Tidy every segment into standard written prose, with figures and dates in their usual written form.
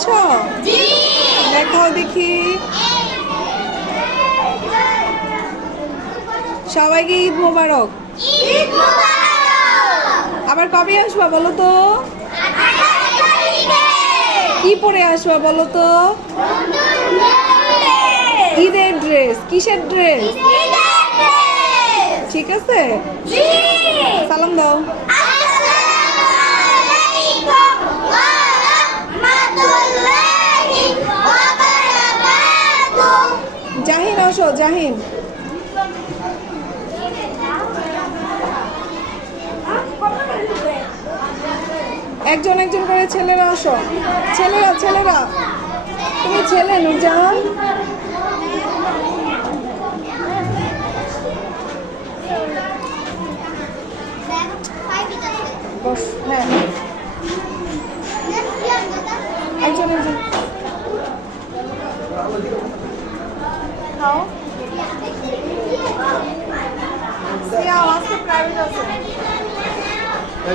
করেছো? দেখাও দেখি। সবাইকে ঈদ মোবারক। আবার কবে আসবা বলো তো? কি পরে আসবা বলো তো? ঈদের ড্রেস। কিসের ড্রেস? ঠিক আছে, সালাম দাও। জাহিন আসো, জাহিন। একজন একজন করে ছেলেরা আসো। ছেলেরা ছেলেরা, তুমি ছেলে নুরজাহান। বস, হ্যাঁ একজন একজন খাও। সিয়াও আজকে প্রাইভেট আছে।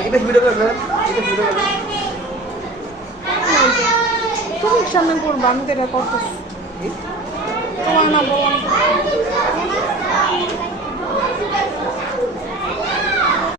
এটা ভিডিও করবে, এটা ভিডিও করবে। তুমি সামনে করবো, আমি তো এটা করতেছি। তোমার না বললাম।